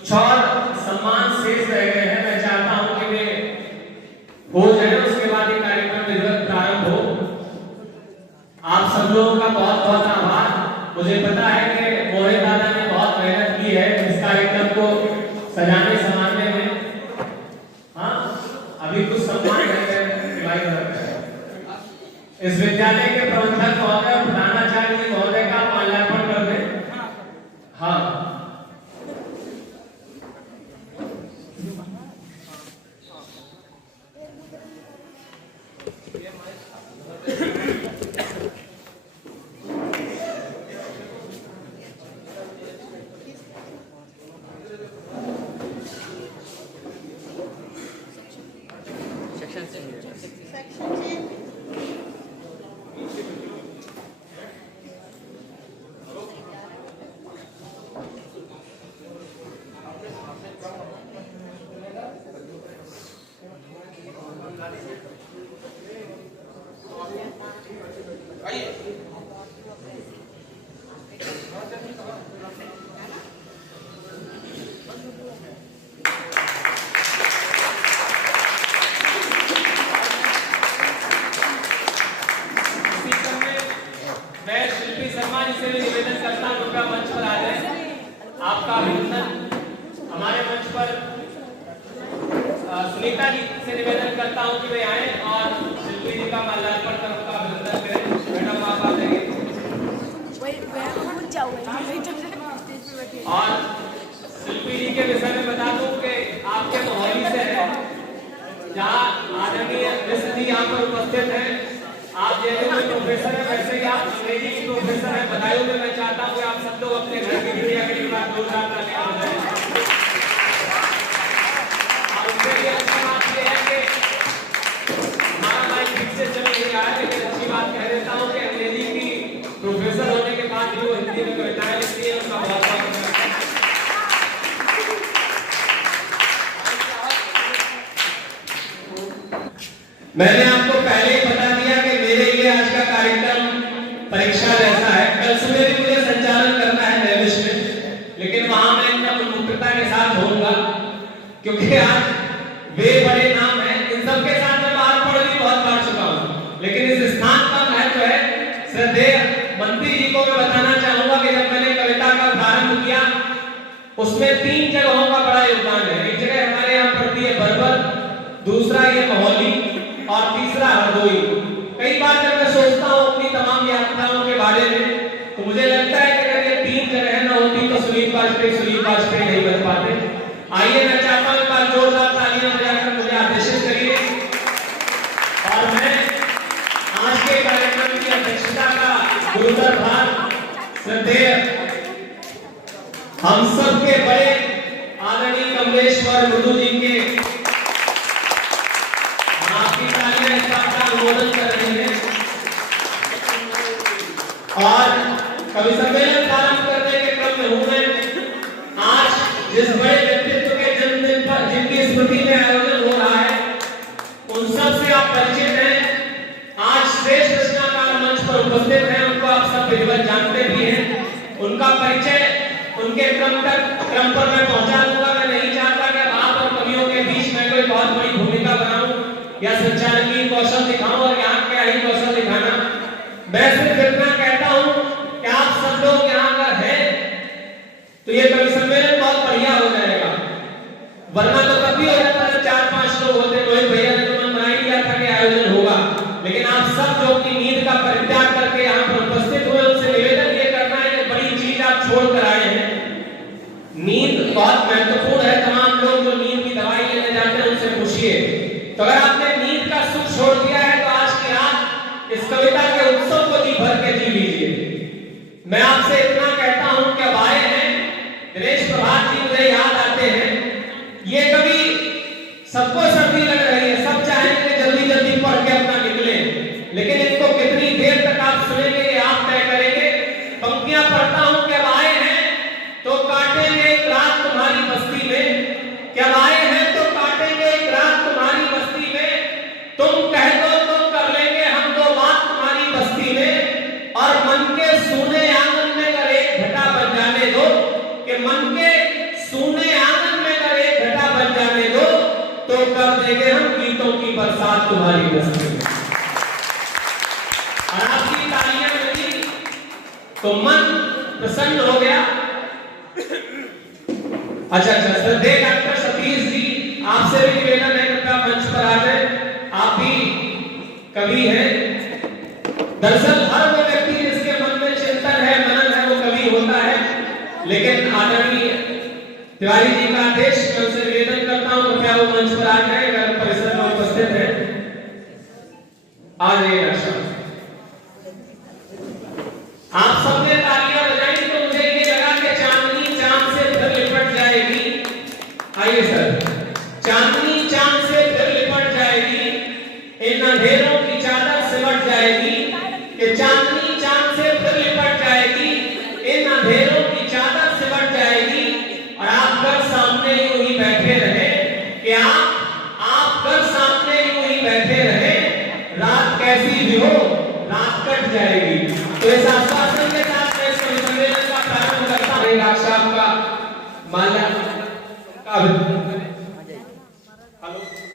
कुछ और सम्मान शेष रह गए हैं, मैं चाहता हूं कि वे हो जाए, उसके बाद ये कार्यक्रम विधिवत प्रारंभ हो। आप सब लोगों का बहुत बहुत आभार। मुझे पता है कि मोहित दादा ने बहुत मेहनत की है इस कार्यक्रम को सजाने संवारने में। हाँ, अभी कुछ सम्मान इस विद्यालय के प्रबंधक महोदय और प्रधानाचार्य जी महोदय का माल्यार्पण कर दें। हाँ, आपका अभिनंदन। हमारे मंच पर सुनीता जी से निवेदन करता हूं कि वे आए और शिल्पी जी का माल्यार्पण कर उनका अभिनंदन करें। मैडम आप आ जाइए। और शिल्पी जी के विषय में बता दूं कि आपके मोहाली से है, जहां आदरणीय मिश्र जी यहाँ पर उपस्थित हैं। आप जैसे कोई प्रोफेसर है वैसे ही आप अंग्रेजी की प्रोफेसर है। बधाई में मैं चाहता हूँ कि आप सब लोग अपने घर की बिटिया के लिए जोरदार तालियां बजाएं। और उसके लिए अच्छा बात यह है कि हमारा माइक ठीक से चल नहीं रहा है, लेकिन अच्छी बात कह देता हूँ कि अंग्रेजी की प्रोफेसर होने के बाद जो हिंदी में कविताएं लिखती है उनका बहुत बहुत मैंने आपको पहले ही बता दिया कि मेरे लिए आज का कार्यक्रम परीक्षा जैसा है। कल सुबह भी मुझे संचालन करना है नैमिष में, लेकिन वहां मैं एकदम मुक्तता के साथ होऊंगा, क्योंकि आज वे बड़े नाम हैं। इन सब के साथ मैं बात पढ़ भी बहुत बार चुका हूं, लेकिन इस स्थान का महत्व है। श्रद्धेय मंत्री जी को मैं बताना चाहूंगा कि जब मैंने कविता का प्रारंभ किया उसमें 3 जगहों का बड़ा योगदान है। एक जगह हमारे यहाँ पड़ती है बरबर, दूसरा ये मोहाली और तीसरा हरदोई। कई बार जब मैं सोचता हूँ अपनी तमाम यात्राओं के बारे में, तो मुझे लगता है कि अगर ये 3 जगह न होती तो सुनील वाजपेयी नहीं बन पाते। आइए, मैं चाहता हूँ एक बार जोरदार तालियां बजाकर मुझे आदेशित करिए। और मैं आज के कार्यक्रम की अध्यक्षता का गुरुतर भार श्रद्धेय हम सब के बड़े आदरणीय कमलेश्वर मृदु जी के अनुमोदन कर रहे हैं। और कवि सम्मेलन प्रारंभ करने के क्रम में हूं मैं। आज जिस बड़े व्यक्तित्व के जन्मदिन पर जिनकी स्मृति में आयोजन हो रहा है, उन सब से आप परिचित हैं। आज श्रेष्ठ रचनाकार मंच पर उपस्थित हैं, उनको आप सब विधिवत जानते भी हैं। उनका परिचय उनके क्रम पर मैं पहुंचा दूंगा। मैं नहीं चाहता कि आप और कवियों के बीच में कोई बहुत बड़ी भूमिका बनाऊं या संचालकीय कौशल दिखाऊं और यहाँ क्या ही कौशल दिखाना। मैं सिर्फ इतना कहता हूं कि आप सब लोग यहाँ अगर हैं तो ये कवि सम्मेलन बहुत बढ़िया हो जाएगा। वरना तो कभी हो जाता है 4-5 लोग होते। रोहित भैया ने तो मन बना ही लिया था कि आयोजन होगा, लेकिन आप सब जो अपनी नींद का परित्याग करके यहाँ पर उपस्थित हुए, उनसे निवेदन ये करना है कि बड़ी चीज आप छोड़ कर आए हैं। नींद बहुत महत्वपूर्ण है। तमाम लोग जो नींद की दवाई लेने जाते हैं उनसे पूछिए। तो अगर आपने नींद का सुख छोड़ दिया है तो आज की रात इस कविता के उत्सव को जी भर के जी लीजिए। मैं आपसे इतना कहता हूं कि अब आए हैं दिनेश प्रभात जी, मुझे याद आते हैं। ये कवि सबको सर्दी लग रही है, सब चाहेंगे कि जल्दी जल्दी पढ़ के अपना निकले, लेकिन इनको कितनी देर तक आप सुनेंगे ये आप तय करेंगे। पंक्तियां पढ़ता हूं कि अब आए हैं तो काटेंगे एक रात तुम्हारी बस्ती में, कि अब आए हैं तो काटेंगे एक रात तुम्हारी बस्ती में। तुम कह दो तो कर लेंगे हम 2 बात तुम्हारी बस्ती में। और मन के सूने आंगन में अगर एक घटा बन जाने दो, कि मन के सूने आंगन तुम्हारी उपस्थिति में। और आपकी तालियां मिली तो मन प्रसन्न हो गया। अच्छा, श्रद्धेय डॉक्टर सतीश जी, आपसे भी निवेदन है कृपया मंच पर आ जाए। आप भी कवि हैं। दरअसल हर वो व्यक्ति जिसके मन में चिंतन है, मनन है, वो कवि होता है। लेकिन आदरणीय तिवारी जी का आदेश, मैं उनसे निवेदन करता हूं कृपया वो मंच पर आ जाए। अगर परिसर में उपस्थित है आ जाइए। आप सबने तालियां बजाई तो मुझे ये लगा कि चांदनी चांद से फिर लिपट जाएगी। आइए सर, चांदनी चांद से फिर लिपट जाएगी, इन अंधेरों की चादर सिमट जाएगी। कि चांदनी चांद से फिर लिपट जाएगी, इन अंधेरों की चादर सिमट जाएगी। और आप घर सामने यूं ही बैठे रहे कि आप घर सामने यूं ही बैठे रहे, रात कैसी भी हो रात कट जाएगी। तो इस आश्वासन के साथ मैं इस सम्मेलन का प्रारंभ करता हूं। आपका माला